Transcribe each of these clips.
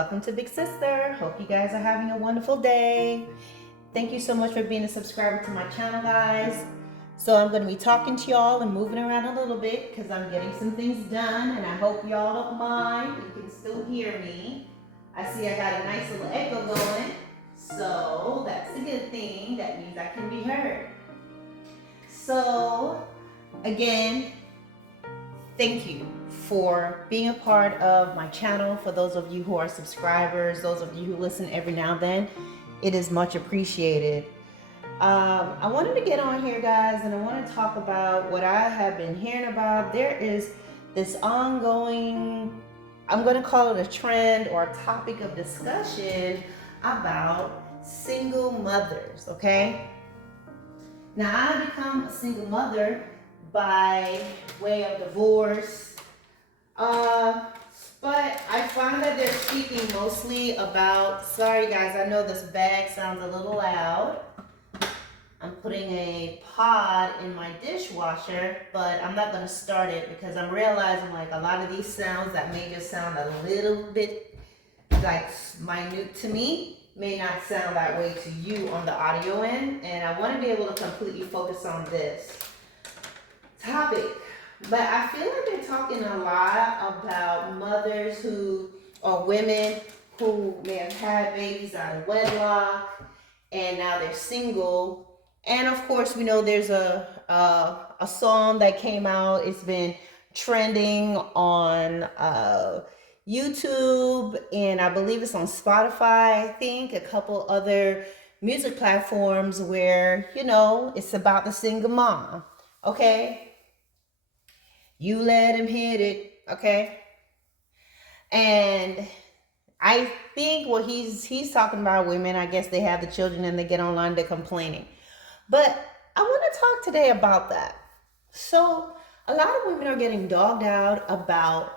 welcome to Big Sister. Hope you guys are having a wonderful day. Thank you so much for being a subscriber to my channel, guys. So I'm going to be talking to y'all and moving around a little bit because I'm getting some things done, and I hope y'all don't mind. You can still hear me. I see I got a nice little echo going, so that's a good thing. That means I can be heard. So again, thank you for being a part of my channel. For those of you who are subscribers, those of you who listen every now and then, it is much appreciated. I wanted to get on here, guys, and I want to talk about what I have been hearing about. There is this ongoing, I'm going to call it a trend or a topic of discussion about single mothers, okay? Now, I become a single mother by way of divorce, but I find that they're speaking mostly about, sorry guys, I know this bag sounds a little loud. I'm putting a pod in my dishwasher, but I'm not going to start it because I'm realizing like a lot of these sounds that may just sound a little bit like minute to me may not sound that way to you on the audio end, and I want to be able to completely focus on this topic. But I feel like they're talking a lot about mothers who, or women who may have had babies out of wedlock and now they're single. And of course, we know there's a song that came out. It's been trending on YouTube, and I believe it's on Spotify, I think, a couple other music platforms where, you know, it's about the single mom, okay? You let him hit it, okay? And I think what he's talking about women, I guess they have the children and they get online, they're complaining. But I want to talk today about that. So a lot of women are getting dogged out about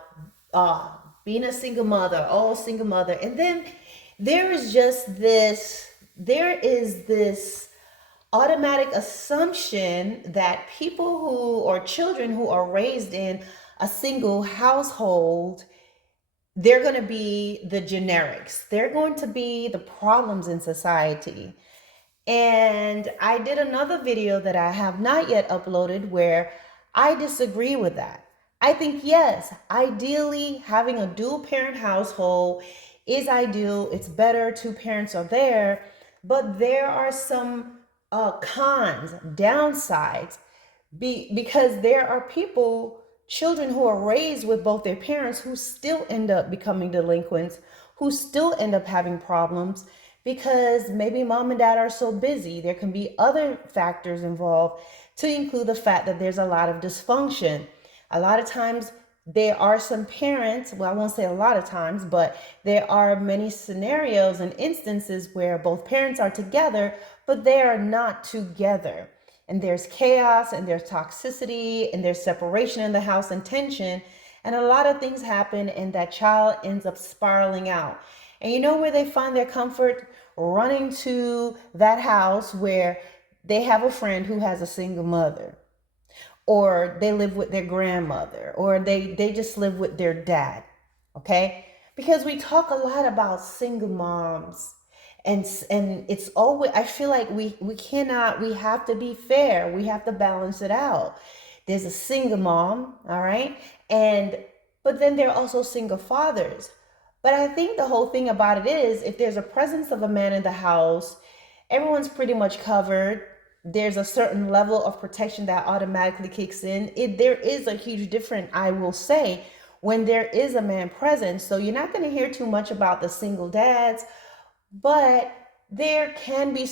being a single mother, single mother. And then there is this automatic assumption that people who, or children who are raised in a single household, they're going to be the generics. They're going to be the problems in society. And I did another video that I have not yet uploaded where I disagree with that. I think, yes, ideally having a dual parent household is ideal. It's better, two parents are there, but there are some cons, downsides, because there are children who are raised with both their parents who still end up becoming delinquents, who still end up having problems because maybe mom and dad are so busy. There can be other factors involved, to include the fact that there's a lot of dysfunction. A lot of times there are some parents, well, I won't say a lot of times, but there are many scenarios and instances where both parents are together, but they are not together. And there's chaos and there's toxicity and there's separation in the house and tension. And a lot of things happen and that child ends up spiraling out. And you know where they find their comfort? Running to that house where they have a friend who has a single mother, or they live with their grandmother, or they just live with their dad, okay? Because we talk a lot about single moms, and it's always, I feel like we have to be fair. We have to balance it out. There's a single mom, all right? But then there are also single fathers. But I think the whole thing about it is, if there's a presence of a man in the house, everyone's pretty much covered. There's a certain level of protection that automatically kicks in. There is a huge difference, I will say, when there is a man present. So you're not going to hear too much about the single dads, but there can be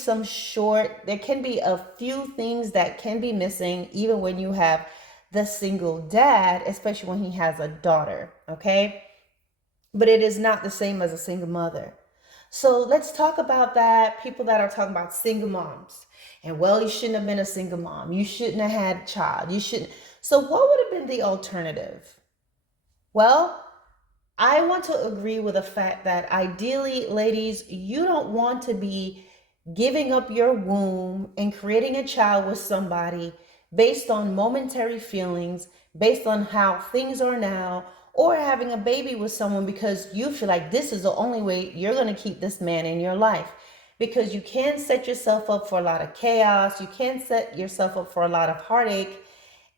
a few things that can be missing even when you have the single dad, especially when he has a daughter, okay? But it is not the same as a single mother. So let's talk about that. People that are talking about single moms. And well, you shouldn't have been a single mom. You shouldn't have had a child. You shouldn't. So what would have been the alternative? Well, I want to agree with the fact that ideally, ladies, you don't want to be giving up your womb and creating a child with somebody based on momentary feelings, based on how things are now, or having a baby with someone because you feel like this is the only way you're going to keep this man in your life. Because you can set yourself up for a lot of chaos, you can set yourself up for a lot of heartache,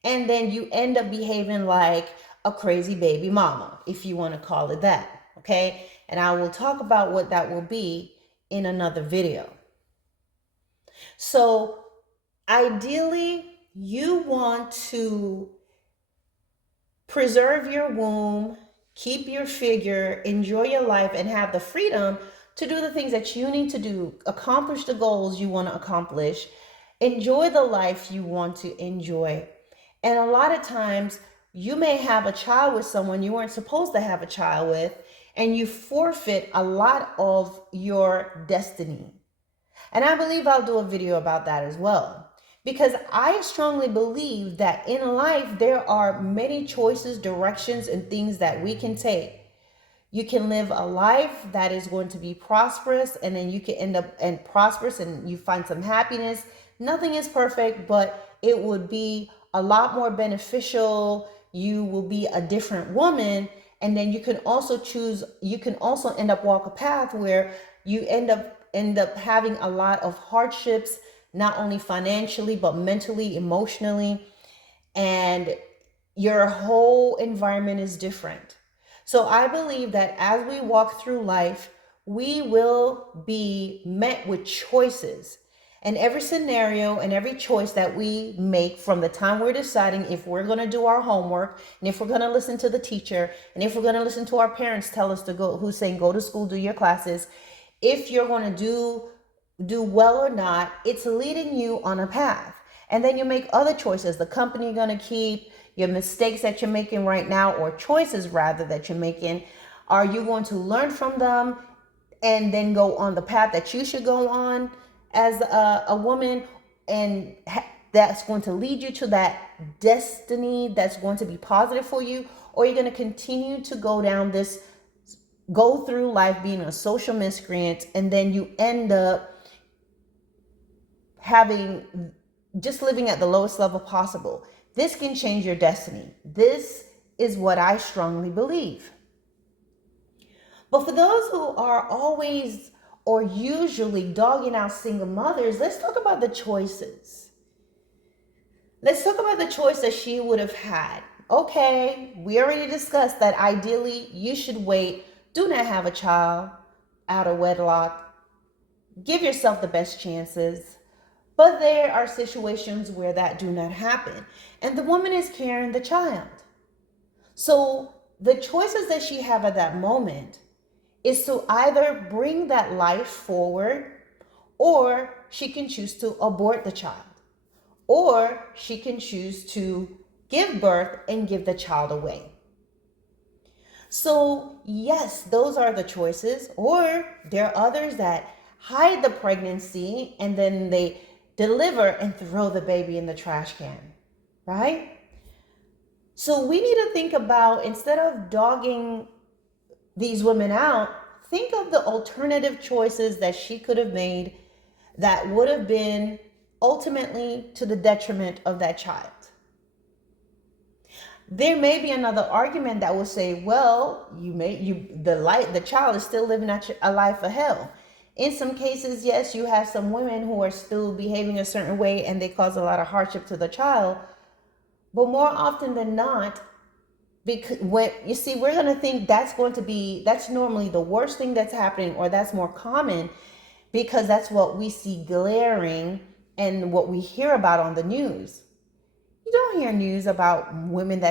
and then you end up behaving like a crazy baby mama, if you want to call it that. Okay? And I will talk about what that will be in another video. So, ideally, you want to preserve your womb, keep your figure, enjoy your life, and have the freedom to do the things that you need to do, accomplish the goals you want to accomplish, enjoy the life you want to enjoy. And a lot of times, you may have a child with someone you weren't supposed to have a child with, and you forfeit a lot of your destiny. And I believe I'll do a video about that as well. Because I strongly believe that in life, there are many choices, directions, and things that we can take. You can live a life that is going to be prosperous, and then you can end up and prosperous and you find some happiness. Nothing is perfect, but it would be a lot more beneficial. You will be a different woman. And then you can also end up walk a path where you end up having a lot of hardships, not only financially, but mentally, emotionally, and your whole environment is different. So I believe that as we walk through life, we will be met with choices. And every scenario and every choice that we make, from the time we're deciding if we're going to do our homework, and if we're going to listen to the teacher, and if we're going to listen to our parents tell us to go, who's saying go to school, do your classes, if you're going to do well or not, it's leading you on a path. And then you make other choices, the company you're going to keep, your mistakes that you're making right now, or choices rather that you're making. Are you going to learn from them and then go on the path that you should go on as a woman, and that's going to lead you to that destiny that's going to be positive for you? Or you're going to continue to go through life being a social miscreant, and then you end up just living at the lowest level possible. This can change your destiny. This is what I strongly believe. But for those who are always or usually dogging out single mothers, let's talk about the choices. Let's talk about the choice that she would have had. Okay, we already discussed that ideally you should wait. Do not have a child out of wedlock. Give yourself the best chances. But there are situations where that do not happen, and the woman is carrying the child. So the choices that she have at that moment is to either bring that life forward, or she can choose to abort the child, or she can choose to give birth and give the child away. So yes, those are the choices. Or there are others that hide the pregnancy and then they deliver and throw the baby in the trash can, right? So we need to think about, instead of dogging these women out, think of the alternative choices that she could have made that would have been ultimately to the detriment of that child. There may be another argument that will say, well, the child is still living a life of hell. In some cases, yes, you have some women who are still behaving a certain way and they cause a lot of hardship to the child. But more often than not, because we're going to think that's normally the worst thing that's happening, or that's more common, because that's what we see glaring and what we hear about on the news. You don't hear news about women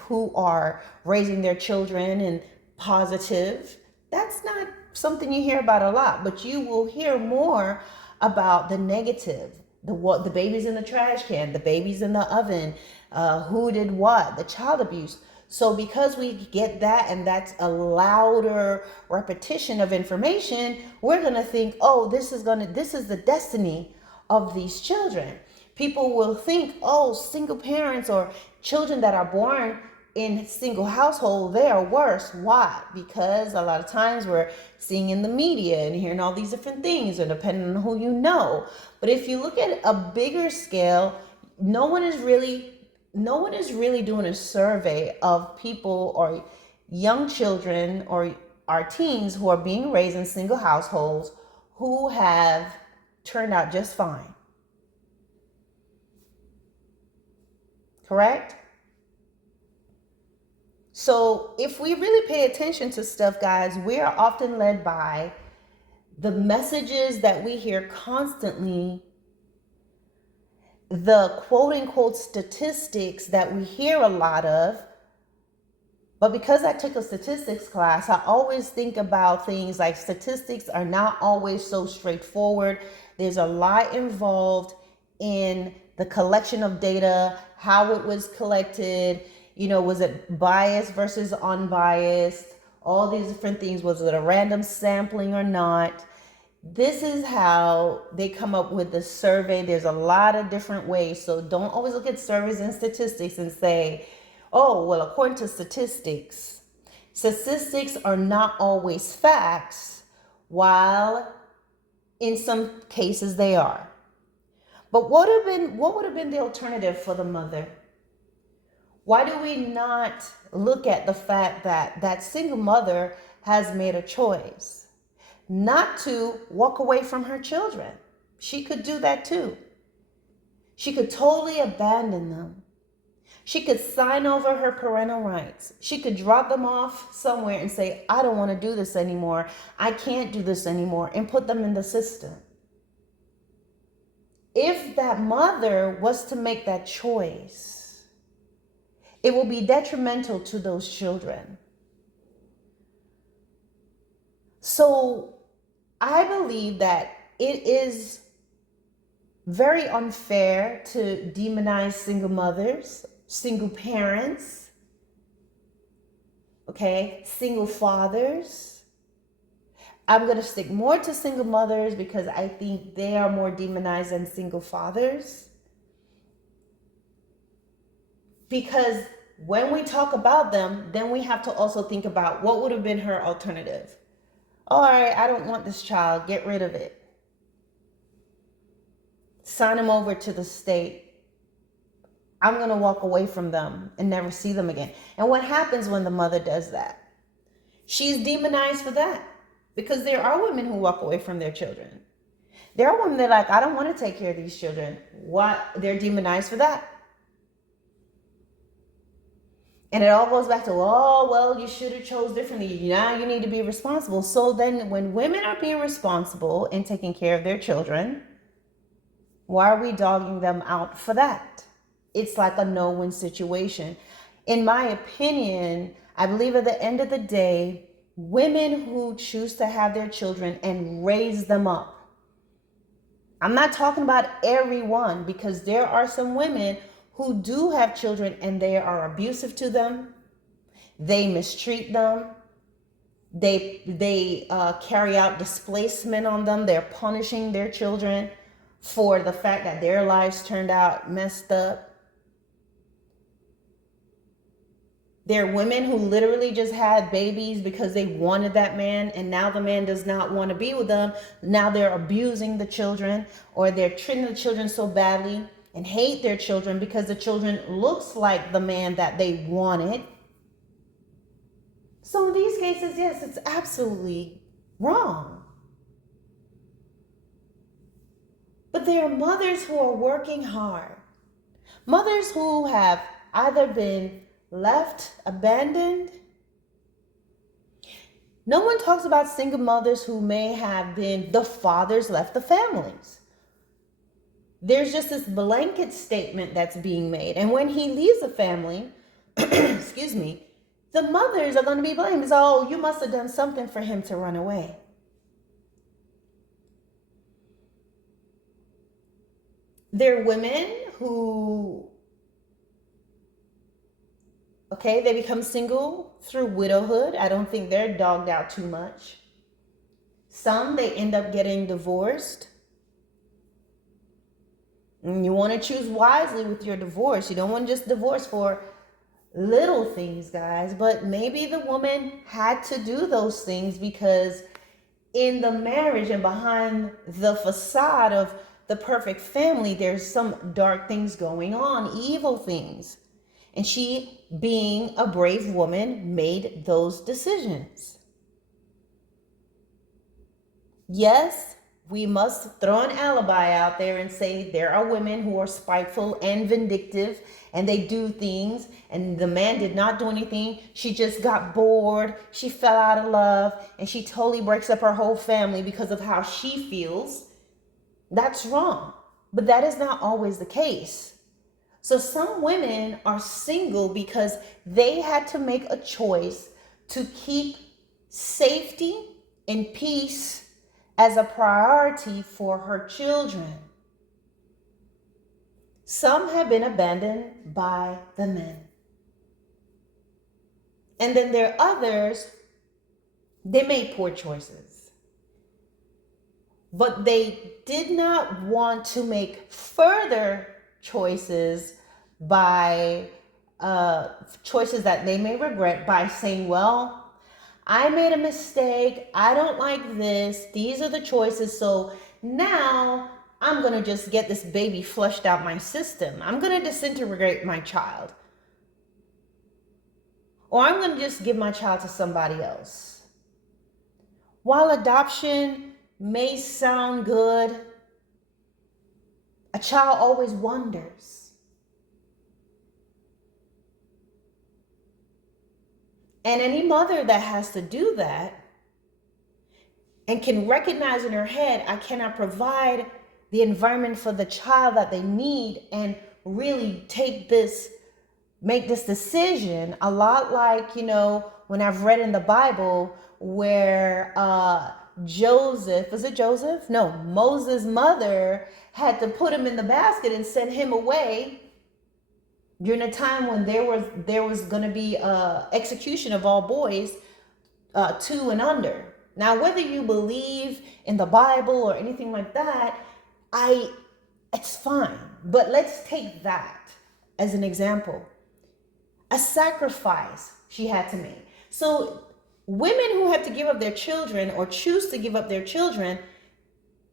who are raising their children and positive. That's not something you hear about a lot, but you will hear more about the negative, the babies in the trash can, the babies in the oven, who did what, the child abuse. So because we get that, and that's a louder repetition of information, we're going to think, oh, this is the destiny of these children. People will think, oh, single parents or children that are born in single household, they are worse. Why? Because a lot of times we're seeing in the media and hearing all these different things, or depending on who you know. But if you look at a bigger scale, no one is really no one is really doing a survey of people or young children or our teens who are being raised in single households who have turned out just fine. Correct? So if we really pay attention to stuff, guys, we are often led by the messages that we hear constantly, the quote unquote statistics that we hear a lot of. But because I took a statistics class, I always think about things like statistics are not always so straightforward. There's a lot involved in the collection of data, how it was collected, was it biased versus unbiased, all these different things. Was it a random sampling or not? This is how they come up with the survey. There's a lot of different ways. So don't always look at surveys and statistics and say, oh, well, according to statistics are not always facts, while in some cases they are. But what would have been the alternative for the mother? Why do we not look at the fact that that single mother has made a choice not to walk away from her children? She could do that too. She could totally abandon them. She could sign over her parental rights. She could drop them off somewhere and say, I don't want to do this anymore. I can't do this anymore, and put them in the system. If that mother was to make that choice, it will be detrimental to those children. So I believe that it is very unfair to demonize single mothers, single parents, okay, single fathers. I'm going to stick more to single mothers because I think they are more demonized than single fathers. Because when we talk about them, then we have to also think about what would have been her alternative. All right, I don't want this child. Get rid of it. Sign him over to the state. I'm going to walk away from them and never see them again. And what happens when the mother does that? She's demonized for that, because there are women who walk away from their children. There are women that are like, I don't want to take care of these children. What? They're demonized for that. And it all goes back to, oh, well, you should have chose differently. Now you need to be responsible. So then when women are being responsible and taking care of their children, why are we dogging them out for that? It's like a no-win situation. In my opinion, I believe at the end of the day, women who choose to have their children and raise them up. I'm not talking about everyone, because there are some women who do have children and they are abusive to them. They mistreat them. They carry out displacement on them. They're punishing their children for the fact that their lives turned out messed up. There are women who literally just had babies because they wanted that man, and now the man does not want to be with them. Now they're abusing the children, or they're treating the children so badly and hate their children because the children looks like the man that they wanted. So in these cases, yes, it's absolutely wrong. But there are mothers who are working hard. Mothers who have either been left, abandoned. No one talks about single mothers who may have been the fathers left the families. There's just this blanket statement that's being made. And when he leaves the family, excuse me, the mothers are going to be blamed. It's, oh, you must have done something for him to run away. There are women who, okay, they become single through widowhood. I don't think they're dogged out too much. Some, they end up getting divorced. And you want to choose wisely with your divorce. You don't want to just divorce for little things, guys. But maybe the woman had to do those things because in the marriage and behind the facade of the perfect family, there's some dark things going on, evil things. And she, being a brave woman, made those decisions. Yes, we must throw an alibi out there and say there are women who are spiteful and vindictive and they do things, and the man did not do anything. She just got bored. She fell out of love and she totally breaks up her whole family because of how she feels. That's wrong. But that is not always the case. So some women are single because they had to make a choice to keep safety and peace as a priority for her children. Some have been abandoned by the men. And then there are others, they made poor choices. But they did not want to make further choices by choices that they may regret by saying, well, I made a mistake. I don't like this. These are the choices. So now I'm going to just get this baby flushed out my system. I'm going to disintegrate my child. Or I'm going to just give my child to somebody else. While adoption may sound good, a child always wonders. And any mother that has to do that and can recognize in her head, I cannot provide the environment for the child that they need, and really make this decision, a lot like, when I've read in the Bible where Joseph, was it Joseph? No, Moses' mother had to put him in the basket and send him away during a time when there was going to be execution of all boys 2 and under. Now, whether you believe in the Bible or anything like that, it's fine. But let's take that as an example. A sacrifice she had to make. So women who have to give up their children or choose to give up their children,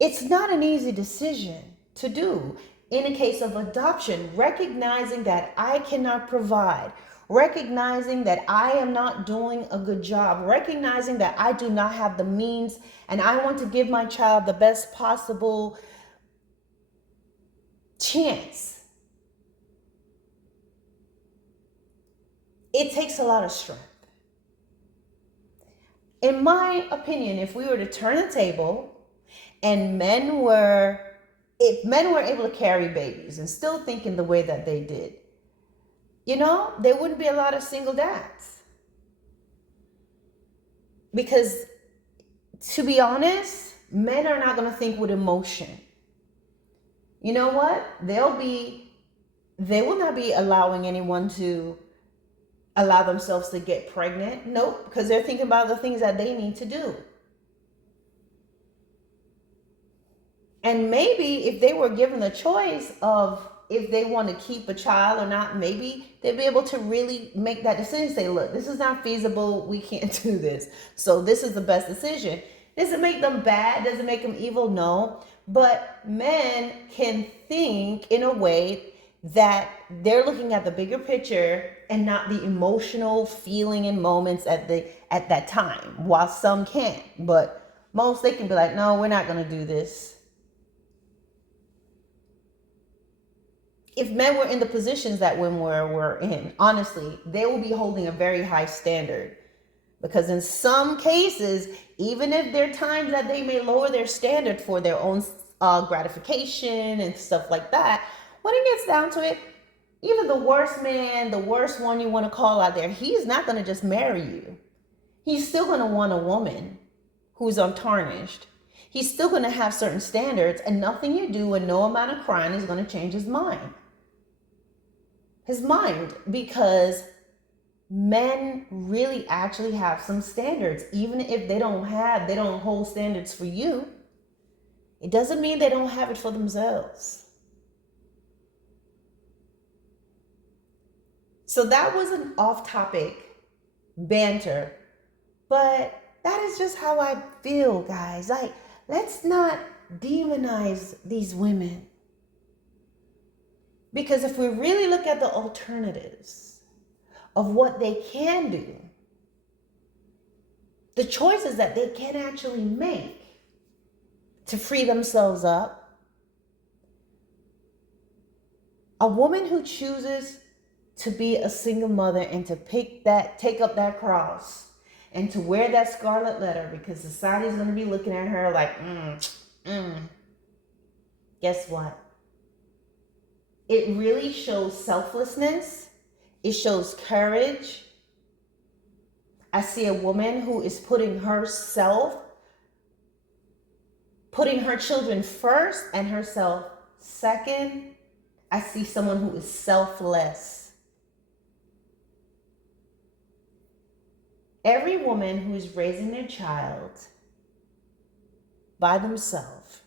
it's not an easy decision to do. In a case of adoption, recognizing that I cannot provide, recognizing that I am not doing a good job, recognizing that I do not have the means and I want to give my child the best possible chance. It takes a lot of strength. In my opinion, if we were to turn the table and if men were able to carry babies and still thinking the way that they did, there wouldn't be a lot of single dads. Because to be honest, men are not going to think with emotion. You know what? They will not be allowing anyone to allow themselves to get pregnant. Nope, because they're thinking about the things that they need to do. And maybe if they were given the choice of if they want to keep a child or not, maybe they'd be able to really make that decision. Say, look, this is not feasible. We can't do this. So this is the best decision. Does it make them bad? Does it make them evil? No. But men can think in a way that they're looking at the bigger picture and not the emotional feeling and moments at that time, while some can't. But most, they can be like, no, we're not going to do this. If men were in the positions that women were in, honestly, they will be holding a very high standard. Because in some cases, even if there are times that they may lower their standard for their own gratification and stuff like that, when it gets down to it, even the worst man, the worst one you want to call out there, he's not going to just marry you. He's still going to want a woman who's untarnished. He's still going to have certain standards, and nothing you do and no amount of crying is going to change his mind. Because men really actually have some standards. Even if they don't hold standards for you, it doesn't mean they don't have it for themselves. So that was an off-topic banter, but that is just how I feel, guys. Like, let's not demonize these women. Because if we really look at the alternatives, of what they can do, the choices that they can actually make to free themselves up. A woman who chooses to be a single mother and to take up that cross and to wear that scarlet letter, because society's going to be looking at her like, guess what? It really shows selflessness. It shows courage. I see a woman who is putting her children first and herself second. I see someone who is selfless. Every woman who is raising their child by themselves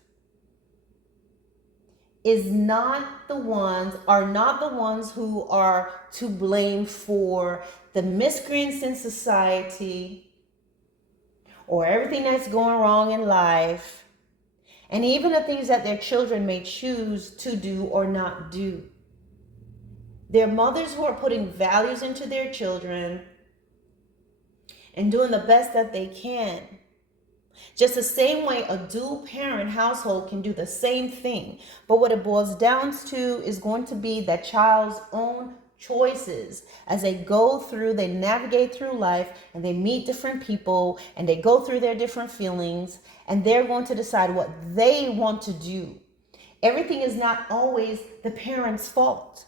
are not the ones who are to blame for the miscreants in society or everything that's going wrong in life, and even the things that their children may choose to do or not do. They're mothers who are putting values into their children and doing the best that they can. Just the same way a dual parent household can do the same thing. But what it boils down to is going to be that child's own choices as they they navigate through life, and they meet different people, and they go through their different feelings, and they're going to decide what they want to do. Everything is not always the parent's fault.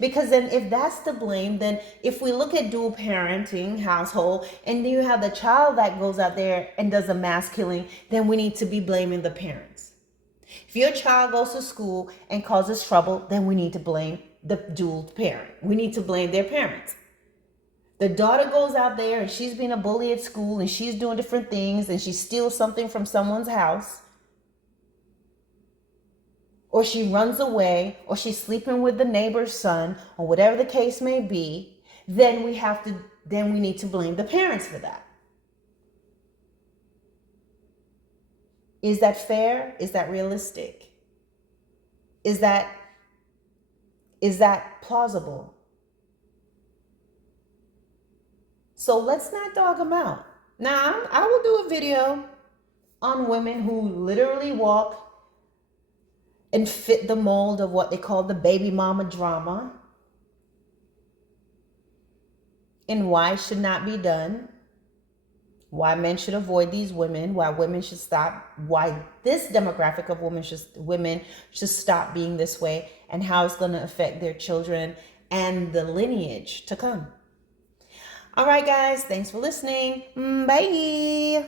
Because then if that's the blame, then if we look at dual parenting household and you have the child that goes out there and does a mass killing, then we need to be blaming the parents. If your child goes to school and causes trouble, then we need to blame the dual parent. We need to blame their parents. The daughter goes out there and she's being a bully at school and she's doing different things and she steals something from someone's house, or she runs away, or she's sleeping with the neighbor's son, or whatever the case may be, then we need to blame the parents for that. Is that fair? Is that realistic? Is that plausible? So let's not dog them out. Now, I will do a video on women who literally walk and fit the mold of what they call the baby mama drama, and why it should not be done, why men should avoid these women, why women should stop, why this demographic of women should stop being this way, and how it's going to affect their children and the lineage to come. All right, guys, thanks for listening. Bye.